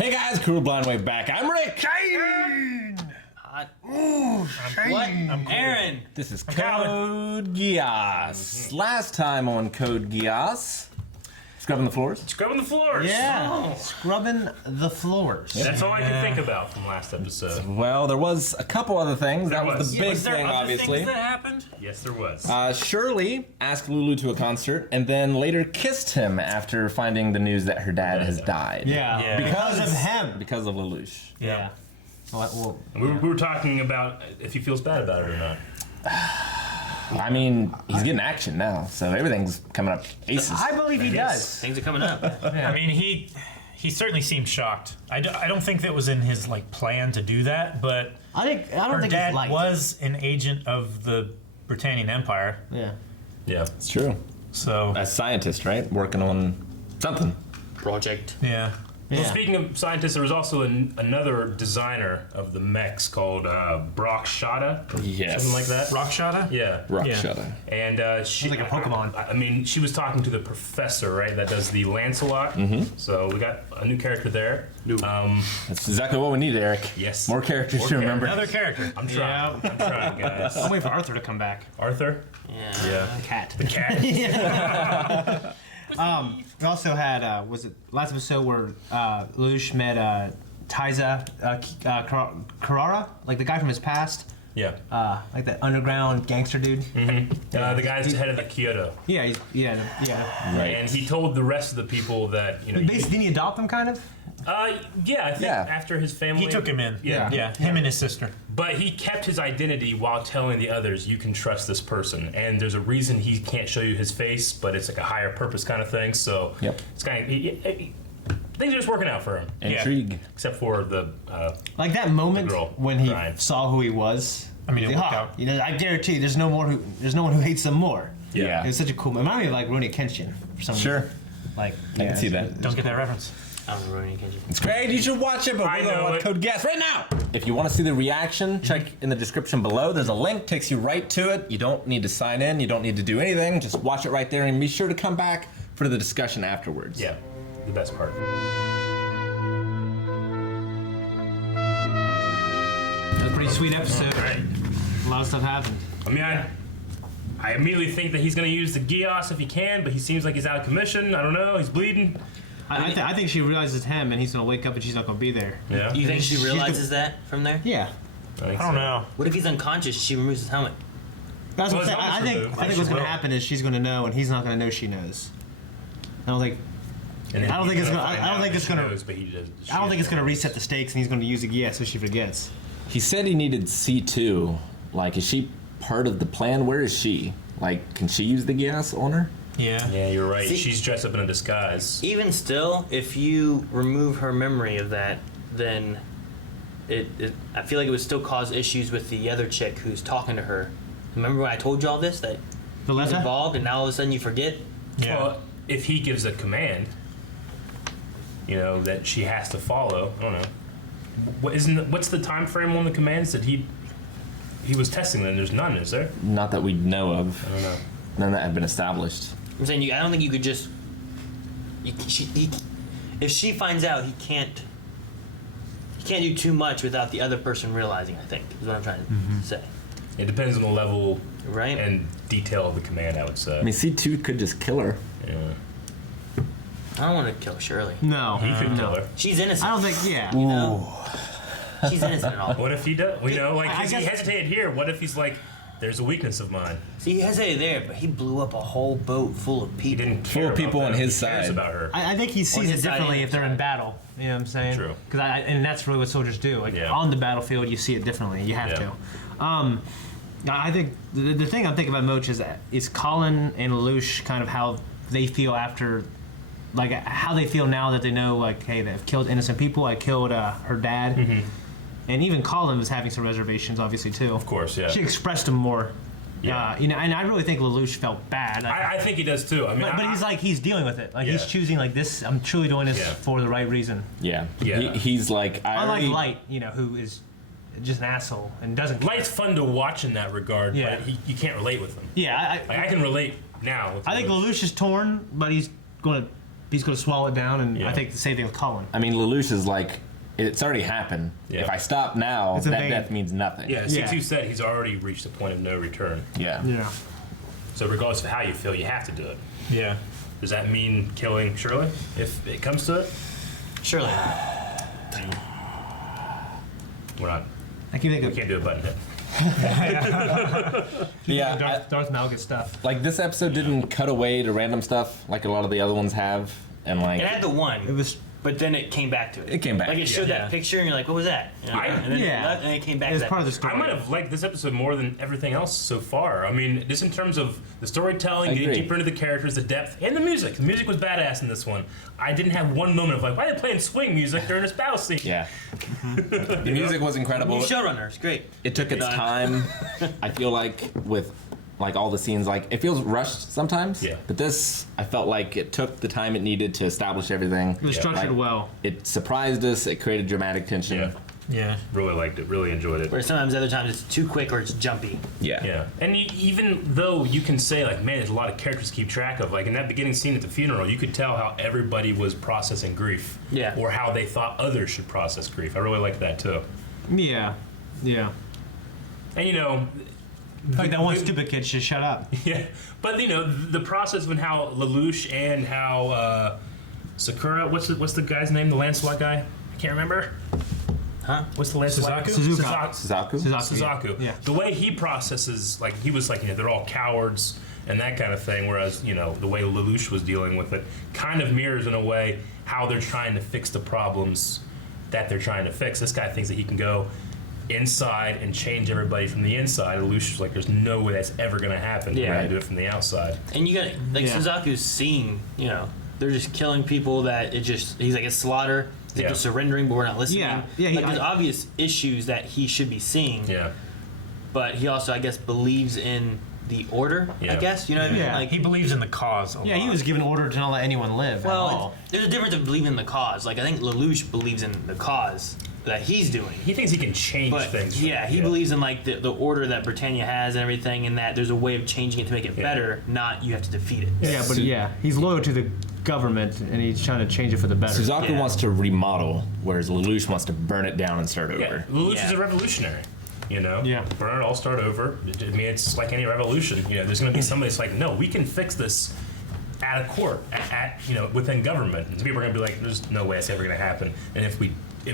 Hey guys, Cool Blind Way back. I'm Rick. Shane! Ooh, Shane! What? I'm cool. Aaron! This is Code Geass. Last time on Code Geass, scrubbing the floors. Scrubbing the floors! Yeah, scrubbing the floors. That's all I can think about from last episode. Well, there was a couple other things. That was the big Was there thing, other obviously. things that happened? Yes, there was. Shirley asked Lulu to a concert and then later kissed him after finding the news that her dad has died. Yeah. Because of him. Because of Lelouch. Yeah. Well, we were talking about if he feels bad about it or not. I mean, he's getting action now, so everything's coming up aces. I believe he does. Things are coming up. I mean, he certainly seemed shocked. I don't think that was in his plan to do that, but I don't her think dad it's light. was an agent of the Britannian Empire, Yeah. Yeah. It's true. so A scientist, right? Working on something. Project. yeah. Well, speaking of scientists, there was also another designer of the mechs called Brock Shada. Yes. Something like that. Rockshada? Yeah. Rock Yeah. Shutter. And she, like a Pokemon. I mean, she was talking to the professor, right? That does the Lancelot. So we got a new character there. That's exactly what we need, Eric. Yes. More characters to remember. Another character. I'm trying. I'm trying, guys. I'm waiting for Arthur to come back. Arthur. Yeah. Yeah. Cat. The cat. We also had, was it last episode where Lelouch met Tyza Carrara, like the guy from his past, Yeah. like that underground gangster dude. The guy's head of the Kyoto. Yeah, yeah. Right. And he told the rest of the people that, you know. Basically, didn't he adopt him, kind of? Yeah, I think Yeah. after his family. He took him in. Yeah. Yeah, him and his sister. But he kept his identity while telling the others, you can trust this person. And there's a reason he can't show you his face, but it's like a higher purpose kind of thing. So Yep. it's kind of, things are just working out for him. Intrigue. Except for the, Like that moment The girl, when he Ryan. saw who he was. I mean, it He's worked like, out. You know, I guarantee you, there's no one who hates him more. Yeah. It was such a cool moment. It reminded me of like Rooney Kenshin for some Sure. reason. Like, I can see that. Don't get that reference. I don't ruin any It's great. You should watch it, but I we're going to know watch it. Code Geass right now. If you want to see the reaction, check in the description below. There's a link, takes you right to it. You don't need to sign in. You don't need to do anything. Just watch it right there and be sure to come back for the discussion afterwards. yeah, the best part. It was a pretty sweet episode. Right. A lot of stuff happened. I mean, I immediately think that he's going to use the Geass if he can, but he seems like he's out of commission. I don't know. He's bleeding. I think she realizes him, and he's gonna wake up, and she's not gonna be there. Yeah. You think she She's realizes that from there? Yeah. I don't know. What if he's unconscious? She removes his helmet. That's what I'm Well, saying. it's I almost think removed. I think She what's gonna will. happen is she's gonna know, and he's not gonna know she knows. I don't think. And then I don't he's think it's gonna gonna- find I don't out think that it's she gonna- knows, but he doesn't- I don't she think it's gonna doesn't. reset the stakes, and he's gonna use the Geass so she forgets. He said he needed C2. Like, is she part of the plan? Where is she? Like, can she use the Geass on her? Yeah. Yeah, you're right. See- She's dressed up in a disguise. Even still, if you remove her memory of that, then I feel like it would still cause issues with the other chick who's talking to her. Remember when I told you all this? That The he's letter. involved and now all of a sudden you forget? Yeah. Well, if he gives a command, you know, that she has to follow, I don't know. What's the time frame on the commands that he was testing them? There's none, is there? Not that we know of. I don't know. None that have been established. I'm saying I don't think you could just. If she finds out, he can't do too much without the other person realizing. I think is what I'm trying to say. It depends on the level Right? and detail of the command, I would say. I mean, C2 could just kill her. Yeah. I don't want to kill Shirley. No. He could kill her. She's innocent. I don't think. Yeah. You know? She's innocent and all. What if he does? We know, like, I he guess- hesitated here. What if he's like, there's a weakness of mine? See, he hesitated there, but he blew up a whole boat full of He people. didn't Full care of people about on them. his He cares side. about her. I think he sees it his side differently and if they're in side. battle. You know what I'm saying? True. Because and that's really what soldiers do. Like Yeah. on the battlefield, you see it differently. You have Yeah. to. I think the thing I'm thinking about most is Colin and Lelouch kind of how they feel after, like how they feel now that they know, like, hey, they've killed innocent people. I killed her dad, and even Colin was having some reservations, obviously too. Of course, yeah. She expressed them more. Yeah. You know, and I really think Lelouch felt bad. I think he does too. I mean, but he's like, he's dealing with it. Like Yeah. he's choosing like this. I'm truly doing this Yeah. for the right reason. Yeah. Yeah. He's like, I Unlike already, Light, you know, who is just an asshole and doesn't care. Light's fun to watch in that regard, Yeah. but you can't relate with him. Yeah, Like, I can relate now. With I think Lelouch. Lelouch is torn, but he's going to he's going to swallow it down, and Yeah. I think the same thing with Colin. I mean, Lelouch is like, it's already happened. Yeah. If I stop now, It's a that thing. death means nothing. Yeah, Yeah. 6-2 said he's already reached a point of no return. Yeah. Yeah. So regardless of how you feel, you have to do it. Yeah. Does that mean killing Shirley if it comes to it? Surely. We're not. I can think We of can't do a button hit. Yeah. Darth Malgus stuff. Like this episode didn't cut away to random stuff like a lot of the other ones have, and like It had the one. It was. But then it came back to it. It came back. Like it showed Yeah. that picture, and you're like, "What was that?" You know, and then Yeah. it left, and it came back. It was to part of the that. story. I might have liked this episode more than everything else so far. I mean, just in terms of the storytelling, I getting agree. deeper into the characters, the depth, and the music. The music was badass in this one. I didn't have one moment of like, why are they playing swing music during this battle scene? yeah. The music was incredible. New showrunner, it's great. It took its Done. time. I feel like with like all the scenes, like it feels rushed sometimes. Yeah. But this, I felt like it took the time it needed to establish everything. It was structured Like, well. It surprised us. It created dramatic tension. Yeah. Yeah. Really liked it. Really enjoyed it. Where sometimes other times it's too quick or it's jumpy. Yeah. Yeah, and even though you can say like, man, there's a lot of characters to keep track of. Like in that beginning scene at the funeral, you could tell how everybody was processing grief. Yeah. Or how they thought others should process grief. I really liked that too. Yeah. Yeah. And you know, Like that one stupid kid should shut up. yeah, but you know the process of how Lelouch and how Sakura, what's the guy's name? The Lancelot guy? I can't remember. Huh? What's the Lancelot? Suzuka. Suzaku? Suzaku. Yeah. The way he processes, like he was like, you know, they're all cowards and that kind of thing. Whereas, you know, the way Lelouch was dealing with it kind of mirrors in a way how they're trying to fix the problems that they're trying to fix. This guy thinks that he can go inside and change everybody from the inside. Lelouch was like, there's no way that's ever going to happen. Yeah. We're going to do it from the outside. And you got like Yeah. Suzaku's seeing, you know, they're just killing people that it just he's like it's slaughter. He's like, Yeah. they're surrendering, but we're not listening. Yeah. Yeah, Like there's obvious issues that he should be seeing. Yeah. But he also, I guess, believes in the order. Yeah. I guess you know what I mean. Yeah. Like He believes in the cause a Yeah, lot. he was given order to not let anyone live at all. well, there's a difference of believing in the cause. Like I think Lelouch believes in the cause that he's doing. He thinks he can change But things. yeah, he believes in like the order that Britannia has and everything, and that there's a way of changing it to make it Yeah. better. Not you have to defeat it. Yeah, but yeah, he's loyal to the government, and he's trying to change it for the better. Suzaku Yeah. wants to remodel, whereas Lelouch wants to burn it down and start over. Yeah, Lelouch Yeah. is a revolutionary. You know, Yeah. burn it all, start over. I mean, it's like any revolution. You know, there's going to be somebody that's like, no, we can fix this at a court, at you know, within government. And people are going to be like, there's no way it's ever going to happen. And if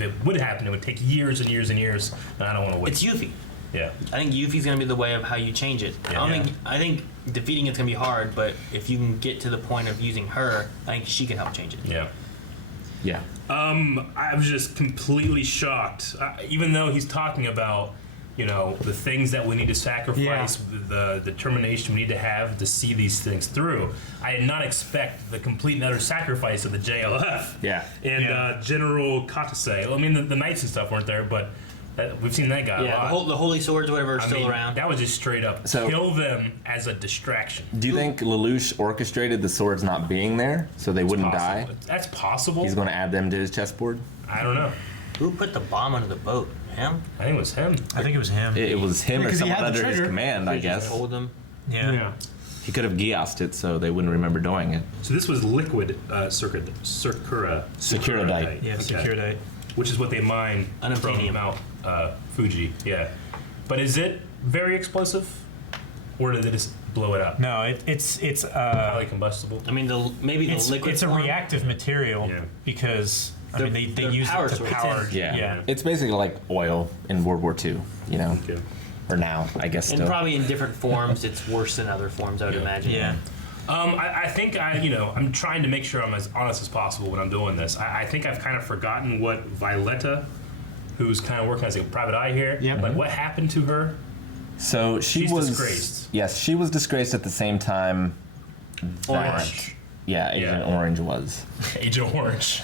it would happen, it would take years and years and years. And I don't want to wait. It's Yuffie. Yeah, I think Yuffie's gonna be the way of how you change it. Yeah. I think defeating it's gonna be hard, but if you can get to the point of using her, I think she can help change it. yeah. Yeah. I was just completely shocked, even though he's talking about, you know, the things that we need to sacrifice, the determination we need to have to see these things through. I did not expect the complete and utter sacrifice of the JLF. Yeah. And Yeah. General Katase. I mean, the knights and stuff weren't there, but we've seen that guy a Yeah, lot. the holy swords, whatever, are I still mean, around. That was just straight up So- kill them as a distraction. Do you think Lelouch orchestrated the swords not being there so they wouldn't die? Possible. That's possible. He's going to add them to his chessboard? I don't know. Who put the bomb under the boat? Him? I think it was him. I think it was him. It was him or Because he someone had the under his trigger. command, I He just guess. told them. yeah. He could have Geassed it so they wouldn't remember doing it. So this was liquid Sakura. Securodite. Yeah, Okay. Securidite. Which is what they mine from Unobtainium. Mount Fuji. Yeah, but is it very explosive, or did they just blow it up? No, it's Highly combustible. I mean, maybe the it's liquid. a form. reactive material Yeah. because I They're- mean they they're use power it to sources. power. Yeah. Yeah. It's basically like oil in World War II, you know? Okay. Or now, I guess And still. probably in different forms, it's worse than other forms. I would Yeah. imagine. Yeah. I think I'm trying to make sure I'm as honest as possible when I'm doing this. I think I've kind of forgotten what Violetta, who's kind of working as a private eye here, Yep. like what happened to her. So she She's was disgraced. Yes, she was disgraced at the same time Orange. Yeah, Agent Yeah. Orange was. Agent Orange.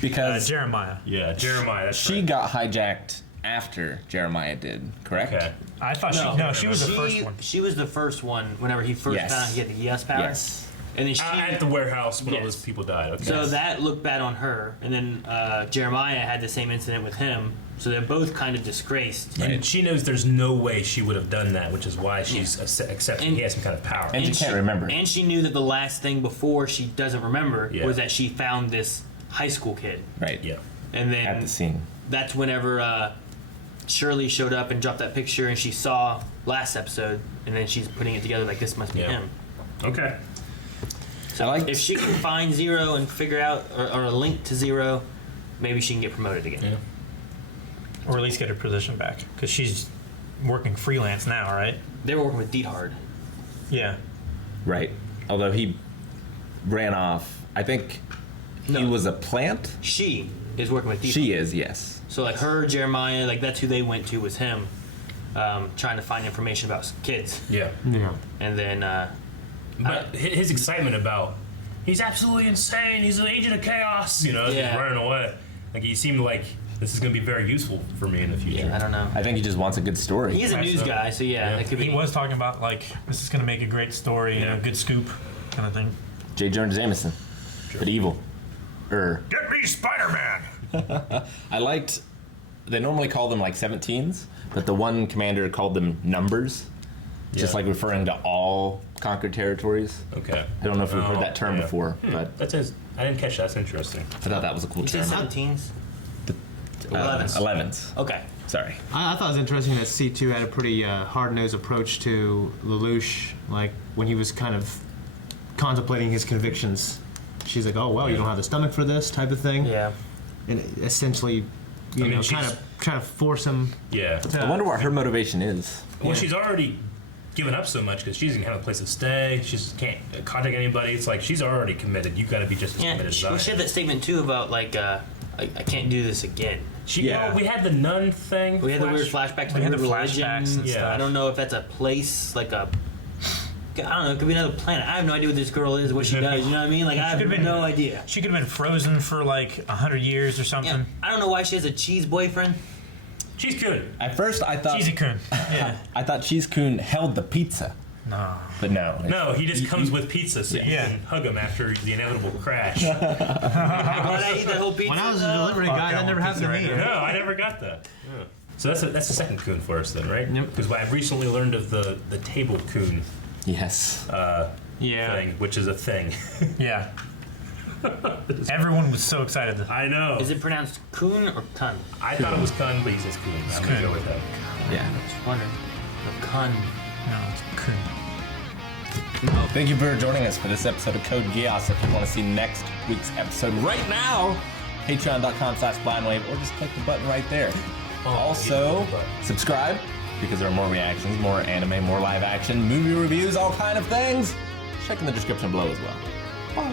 Because Jeremiah. Yeah, Jeremiah. That's she right. got hijacked after Jeremiah did, correct? Okay. I thought No, she was the first one. She was the first one. Whenever he first Yes. found out he had the Geass powers. Yes. And then she At the warehouse when all Yes. those people died. Okay. So that looked bad on her, and then Jeremiah had the same incident with him. So they're both kind of disgraced. And she knows there's no way she would have done that, which is why she's accepting he has some kind of power. And she can't remember. And she knew that the last thing before she doesn't remember Yeah. was that she found this high school kid. Right. Yeah. And then At the scene. that's whenever Shirley showed up and dropped that picture, and she saw last episode, and then she's putting it together like this must be Yeah. him. Okay. So I like- if she can find Zero and figure out or a link to Zero, maybe she can get promoted again. Yeah. Or at least get her position back, because she's working freelance now, right? They were working with Diethard. Yeah. Right. Although he ran off. I think he No. was a plant. She is working with Diethard. She is, yes. So like her, Jeremiah, like that's who they went to was him, trying to find information about kids. Yeah. Yeah. And then But his excitement about he's absolutely insane. He's an agent of chaos. You know, Yeah. just running away. Like he seemed like this is going to be very useful for me in the future. yeah, I don't know. I think he just wants a good story. He's a Right, news so- guy, so yeah, Yeah. that could be. He was talking about, like, this is going to make a great story, you know, good scoop kind of thing. J. Jonah Jameson. But evil. Get me Spider-Man! I liked, they normally call them like 17s, but the one commander called them numbers, just Yeah. like referring to all conquered territories. Okay. I don't know if we've heard that term yeah. before, but That says I didn't catch that. That's interesting. I thought that was a cool You term. said 17s? 11s. 11s. Okay. Sorry. I thought it was interesting that C2 had a pretty hard-nosed approach to Lelouch, like when he was kind of contemplating his convictions. She's like, "Oh well, you don't have the stomach for this," type of thing, Yeah. and essentially, you mean, know, she's- kind of trying to force him. Yeah. To, I wonder what her motivation is. Well, she's already given up so much because she doesn't have a place to stay. She just can't contact anybody. It's like she's already committed. You got to be just as Yeah. committed She, as I well, she had am. that statement too about like I can't do this again. Yeah. We had the nun thing. We had the weird flashback to We her had the religion. flashbacks and Yeah. stuff. I don't know if that's a place like a. I don't know. It could be another planet. I have no idea what this girl is, what she does. You know what I mean? Like I have could've been- no idea. She could have been frozen for like 100 years or something. Yeah. I don't know why she has a cheese boyfriend. She's good. At first, I thought Cheesy Kun. Yeah. I thought Cheese Coon held the pizza, No. but no. No, he just comes with pizza, so you Yeah. can hug him after the inevitable crash. Why did I eat that whole pizza? when I was a though? delivery guy, that never happened to me. No, I never got that. Yeah. So that's the second coon for us then, right? Yep. Because I've recently learned of the table coon Yes. Yeah. thing, which is a thing. Yeah. Everyone was so excited. I know. Is it pronounced coon or kun? I thought it was kun, but he says coon. I'm gonna coon. go with that. Yeah. Just wondering. No, kun. No, it's Kun. Thank you for joining us for this episode of Code Geass. If you want to see next week's episode right now, patreon.com/blindwave, or just click the button right there. Also, subscribe, because there are more reactions, more anime, more live action, movie reviews, all kind of things. Check in the description below as well. Bye.